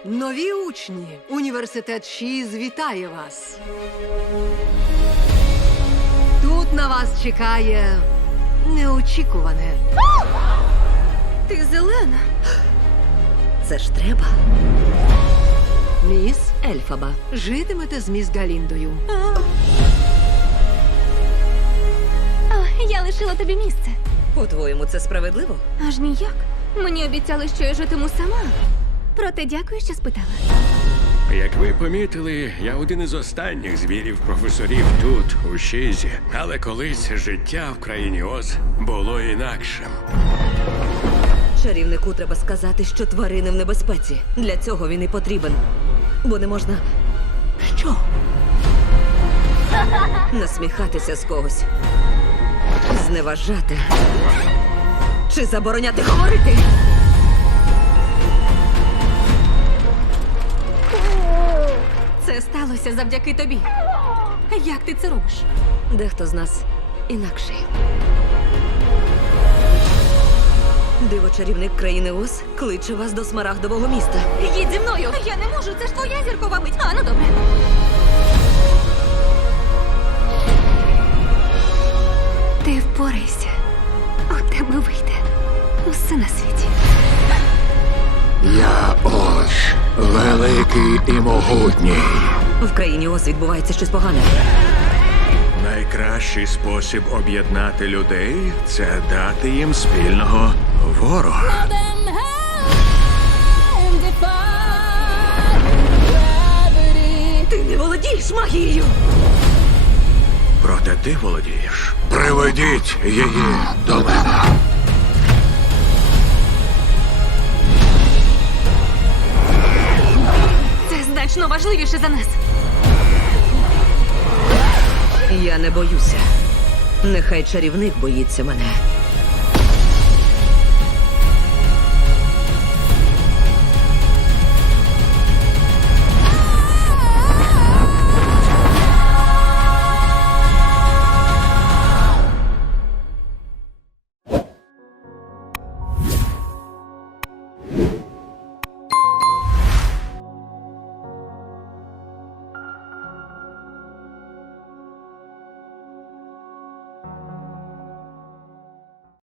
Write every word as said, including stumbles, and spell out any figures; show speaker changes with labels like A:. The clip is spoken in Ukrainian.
A: Нові учні. Університет Шіз вітає вас. Тут на вас чекає неочікуване.
B: Ти зелена.
C: Це ж треба.
A: Міс,
C: Ельфаба.
A: житимете з міс Галіндою.
B: О, я лишила тобі місце.
C: По-твоєму, це справедливо?
B: Аж ніяк. Мені обіцяли, що я житиму сама. Проте дякую, що спитала.
D: Як ви помітили, я один із останніх звірів професорів тут, у Шізі. Але колись життя в країні Оз було інакшим.
C: Чарівнику треба сказати, що тварини в небезпеці. Для цього він і потрібен. Бо не можна. Що? Насміхатися з когось. Зневажати. Чи забороняти говорити?
B: Це сталося завдяки тобі. Як ти це робиш?
C: Дехто з нас інакший. Диво-чарівник країни Оз кличе вас до смарагдового міста.
B: Їдь зі мною! Я не можу, це ж твоя зіркова мить. А, ну добре. Ти впорайся. У тебе вийде усе на світі.
E: Я Оз, великий і могутній.
C: В країні Оз відбувається щось погане.
E: Найкращий спосіб об'єднати людей – це дати їм спільного ворога.
C: Ти не володієш магією!
E: Проте ти володієш. Приведіть її до мене.
B: Це значно важливіше за нас.
C: Я не боюся. Нехай чарівник боїться мене.